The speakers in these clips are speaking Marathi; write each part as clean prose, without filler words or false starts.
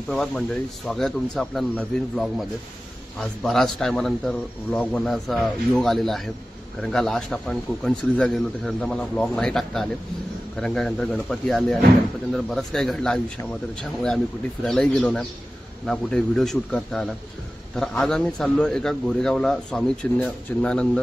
सुप्रभात मंडळी, स्वागत आहे तुमचं आपल्या नवीन व्लॉगमध्ये। आज बराच टायमानंतर व्लॉग बनवण्याचा योग आलेला आहे, कारण का लास्ट आपण कोकण सिरीजला गेलो त्याच्यानंतर मला व्लॉग नाही टाकता आले, कारण का नंतर गणपती आले आणि गणपतीनंतर बरंच काही घडलं आयुष्यामध्ये, त्याच्यामुळे आम्ही कुठे फिरायलाही गेलो नाही ना कुठे व्हिडिओ शूट करता आला। तर आज आम्ही चाललो एका गोरेगावला स्वामी चिन्मयानंद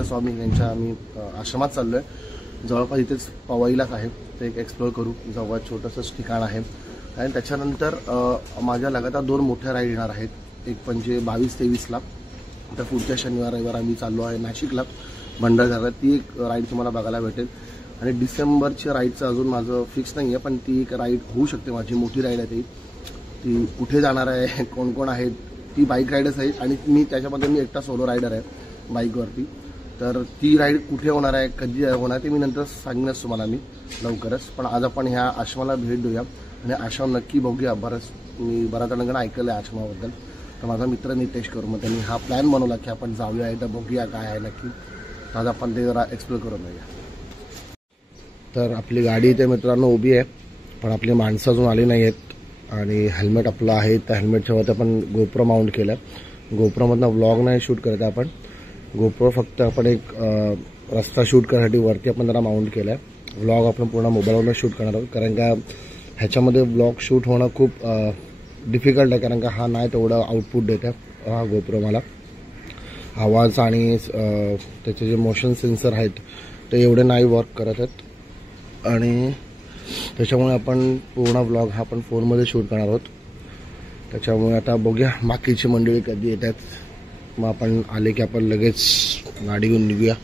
स्वामी यांच्या आम्ही आश्रमात चाललो आहे। जवळपास इथेच पवईलाच आहे, ते एक एक्सप्लोर करू, जवळ छोटंसंच ठिकाण आहे। आणि त्याच्यानंतर माझ्या लगातार 2 मोठ्या राईड येणार आहेत, एक म्हणजे 22-23ला, तर पुढच्या शनिवार रविवार आम्ही चाललो आहे नाशिकला भंडारदरा, ती एक राईड तुम्हाला बघायला भेटेल। आणि डिसेंबरच्या राईडचं अजून माझं फिक्स नाही आहे, पण ती एक राईड होऊ शकते, माझी मोठी राईड आहे ती कुठे जाणार आहे, कोण कोण आहेत, ती बाईक राईडच आहे आणि मी त्याच्यामध्ये मी एकटा सोलो रायडर आहे बाईकवरती। तर ती राईड कुठे होणार आहे, कधी होणार ते मी नंतर सांगेनच तुम्हाला मी लवकरच। पण आज आपण ह्या आश्रमाला भेट देऊया आणि आश्रम नक्की बघूया। मी बऱ्याच जणांकडून ऐकलं आहे आश्रमाबद्दल, तर माझा मित्र नितेश करू मग त्यांनी हा प्लॅन बनवला की आपण जाऊया एकदा बघूया काय आहे नक्की। आज आपण ते जरा एक्सप्लोर करून जाऊया। तर आपली गाडी इथे मित्रांनो उभी आहे, पण आपली माणसं अजून आली नाही आहेत आणि हेल्मेट आपलं आहे, त्या हेल्मेटच्या वरती आपण गोप्रो माउंट केलं। गोप्रोमधनं व्लॉग नाही शूट करत आपण, गोप्रो फक्त आपण एक रस्ता शूट करण्यासाठी वरती आपण जरा माउंट केला आहे। व्लॉग आपण पूर्ण मोबाईलवरून शूट करणार आहोत, कारण का ह्याच्यामध्ये व्लॉग शूट होणं खूप डिफिकल्ट आहे, कारण का हा नाही तेवढं आउटपुट देत आहे हा गोप्रो मला। आवाज आणि त्याचे जे मोशन सेन्सर आहेत ते एवढे नाही वर्क करत आहेत, आणि त्याच्यामुळे आपण पूर्ण व्लॉग हा आपण फोनमध्ये शूट करणार आहोत। त्याच्यामुळे आता बघूया बाकीची मंडळी कधी येतात, मग आपण आले की आपण लगेच गाडी घेऊन निघूया।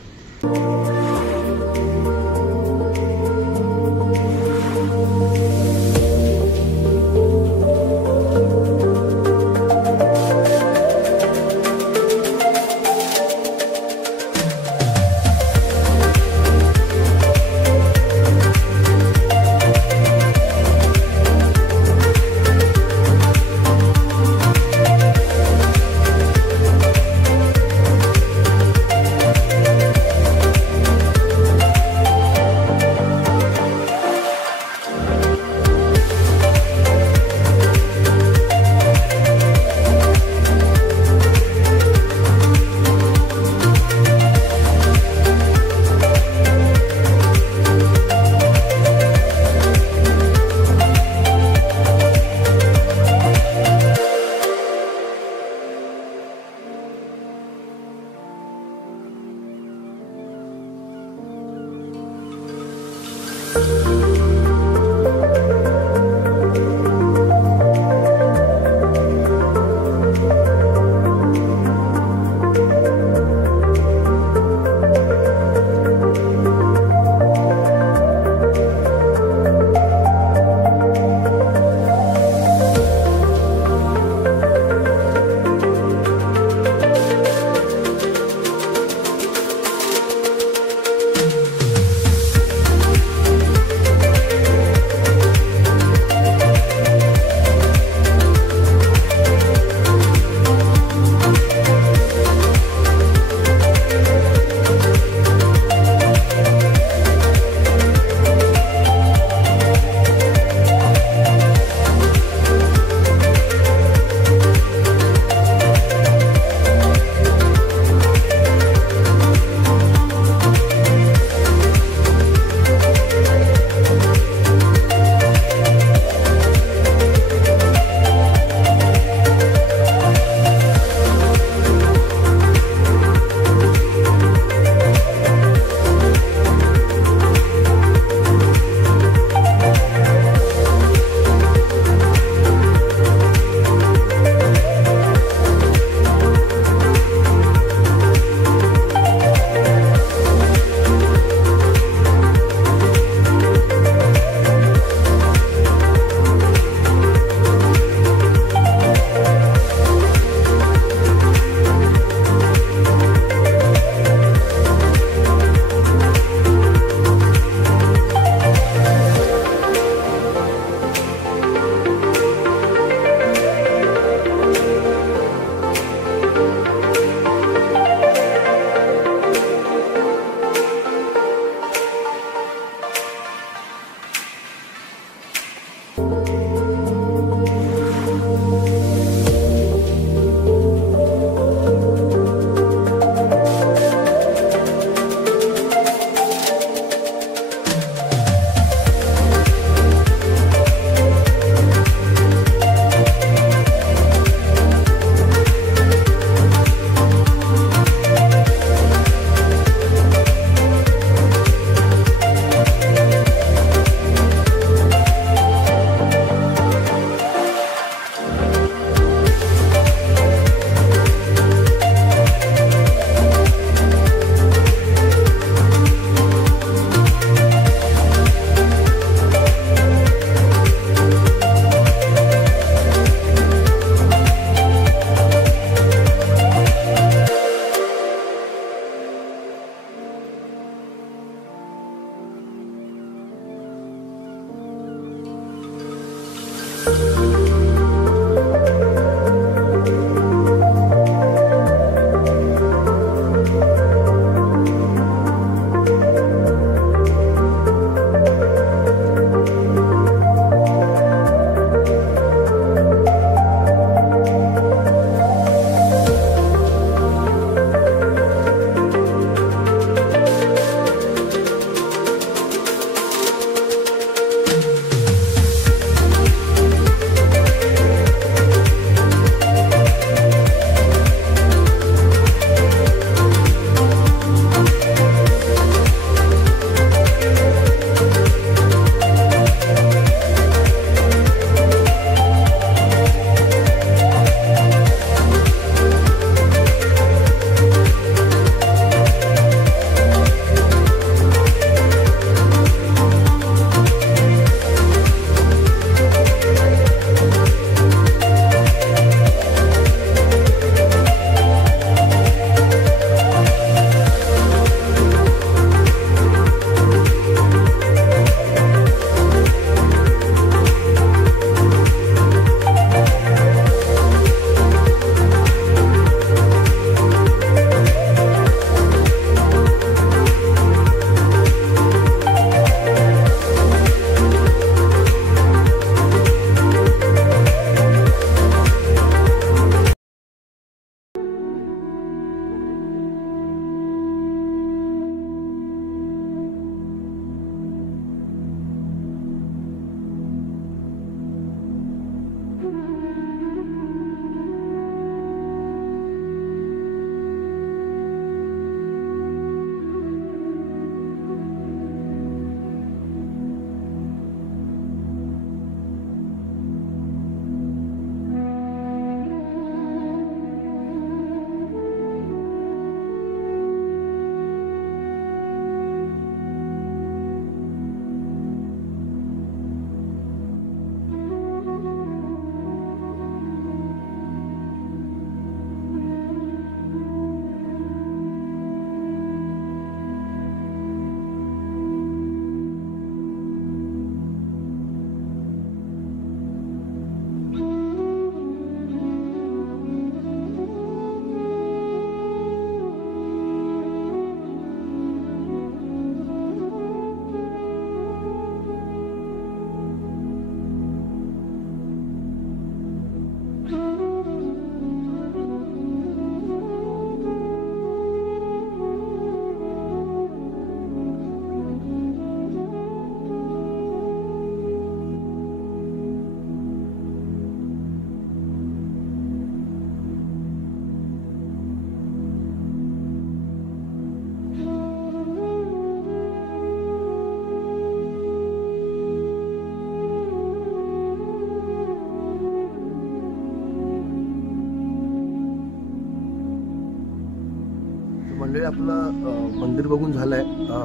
मंडळी आपलं मंदिर बघून झालंय.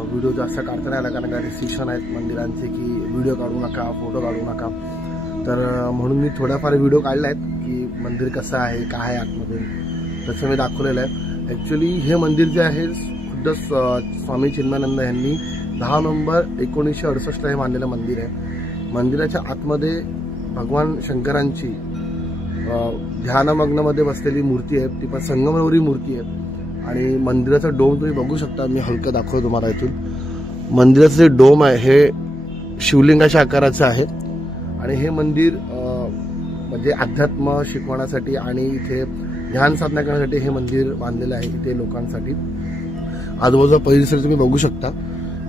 व्हिडिओ जास्त काढता नाही आला कारण का रिस्ट्रिक्शन आहेत मंदिरांचे की व्हिडिओ काढू नका, फोटो काढू नका. तर म्हणून मी थोडाफार व्हिडिओ काढला आहेत की मंदिर कसं आहे, काय आहे आतमध्ये, तसं मी दाखवलेलं आहे. ॲक्च्युली हे मंदिर जे आहे खुद्द स्वामी चिन्मयानंद यांनी 10 नोव्हेंबर 1968 हे बांधलेलं मंदिर आहे. मंदिराच्या आतमध्ये भगवान शंकरांची ध्यानमग्नमध्ये बसलेली मूर्ती आहे, ती पण संगमरवरी मूर्ती आहे. आणि मंदिराचं डोम तुम्ही बघू शकता, मी हलकं दाखवतो तुम्हाला इथून. मंदिराचं जे डोम आहे हे शिवलिंगाच्या आकाराचं आहे. आणि हे मंदिर म्हणजे अध्यात्म शिकवण्यासाठी आणि इथे ध्यान साधना करण्यासाठी हे मंदिर बांधलेलं आहे इथे लोकांसाठी. आजूबाजूचा परिसर तुम्ही बघू शकता,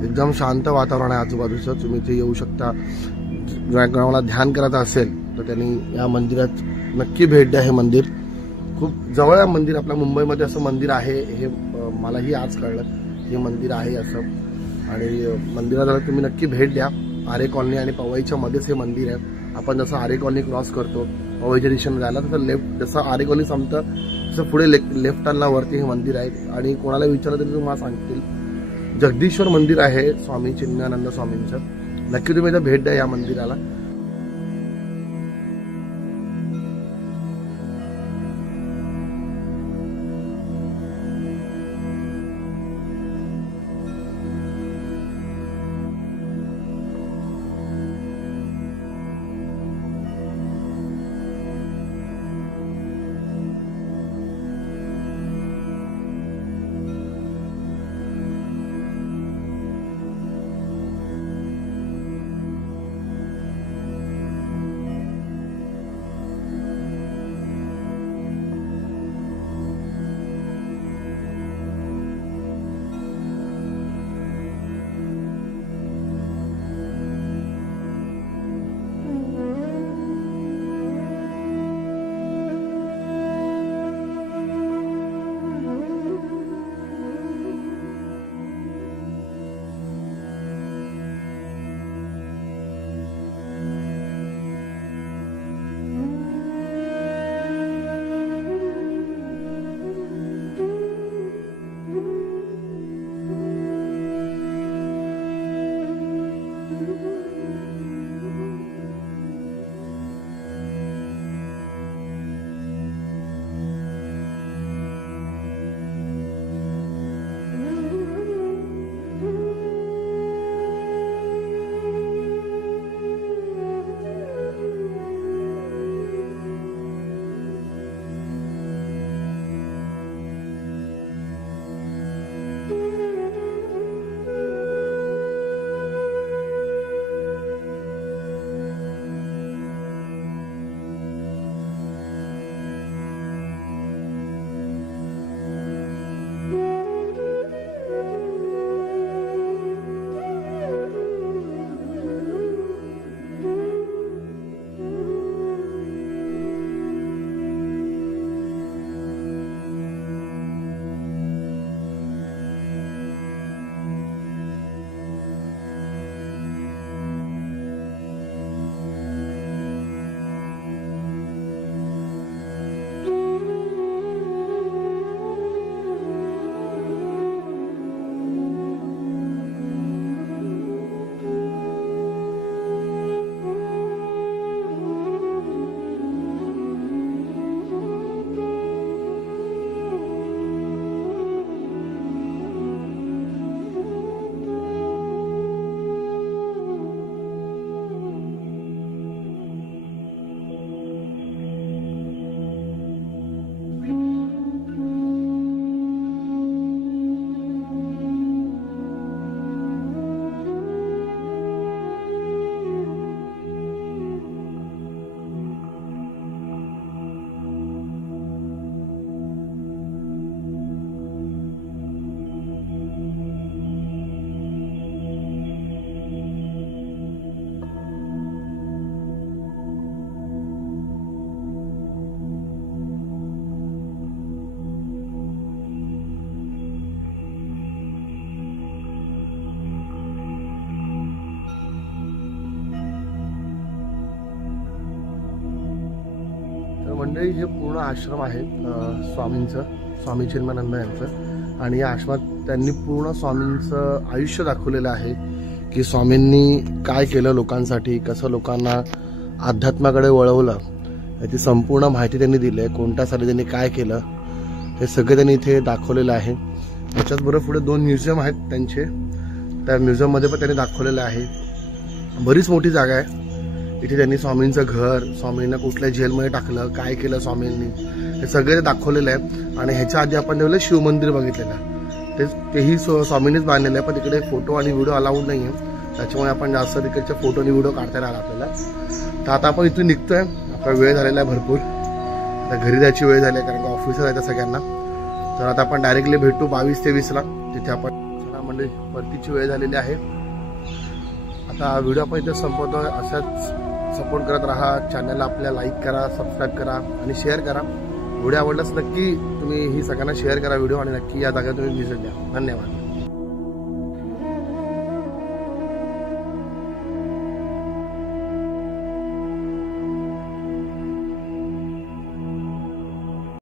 एकदम शांत वातावरण आहे आजूबाजूचं. तुम्ही इथे येऊ शकता. ज्या कोणाला ध्यान करायचं असेल तर त्यांनी या मंदिरात नक्की भेट द्या. हे मंदिर खूप जवळ आहे. मंदिर आपल्या मुंबईमध्ये असं मंदिर आहे हे मलाही आज कळलं, हे मंदिर आहे असं. आणि मंदिराला तुम्ही नक्की भेट द्या. आरे कॉलनी आणि पवईच्या मध्येच हे मंदिर आहे. आपण जसं आरे कॉलनी क्रॉस करतो पवईच्या दिशेने जायला, तसं लेफ्ट जसं आरे कॉलनी संपतं तसं पुढे लेफ्ट टर्नला वरती हे मंदिर आहे. आणि कोणाला विचारलं तरी तुम्हाला सांगतील जगदीश्वर मंदिर आहे स्वामी चिन्मयानंद स्वामींचं. नक्की तुम्ही इथं भेट द्या या मंदिराला. मंडळी हे पूर्ण आश्रम आहे स्वामींचं, स्वामी चिन्मयानंद यांचं. आणि या आश्रमात त्यांनी पूर्ण स्वामींचं आयुष्य दाखवलेलं आहे की स्वामींनी काय केलं लोकांसाठी, कसं लोकांना अध्यात्माकडे वळवलं, याची संपूर्ण माहिती त्यांनी दिली आहे. कोणत्या साली त्यांनी काय केलं हे सगळं त्यांनी इथे दाखवलेलं आहे. त्याच्याचबरोबर पुढे 2 म्युझियम आहेत त्यांचे, त्या म्युझियममध्ये पण त्यांनी दाखवलेलं आहे. बरीच मोठी जागा आहे. इथे त्यांनी स्वामींचं घर, स्वामींना कुठल्या जेलमध्ये टाकलं, काय केलं स्वामींनी, हे सगळे दाखवलेलं आहे. आणि ह्याच्या आधी आपण तेवढं शिवमंदिर बघितलेलं, तेही स्वामींनीच बांधलेलं आहे, पण तिकडे फोटो आणि व्हिडिओ अलाउड नाही आहे, त्याच्यामुळे आपण जास्त तिकडचे फोटो आणि व्हिडिओ काढता राहिला आपल्याला. तर आता आपण इथून निघतोय, आपला वेळ झालेला आहे भरपूर, आता घरी जायची वेळ झाली आहे कारण का ऑफिसला जायचं सगळ्यांना. तर आता आपण डायरेक्टली भेटू 22-23ला तिथे आपण. चला मंडळी, परतीची वेळ झालेली आहे. आता व्हिडिओ आपण इथे संपवतोय. असाच सपोर्ट करत राहा, चॅनलला आपल्या लाईक करा, सबस्क्राईब करा आणि शेअर करा. व्हिडिओ आवडल्यास नक्की तुम्ही ही सगळ्यांना शेअर करा व्हिडिओ, आणि नक्की या जागा तुम्ही व्हिजिट द्या. धन्यवाद.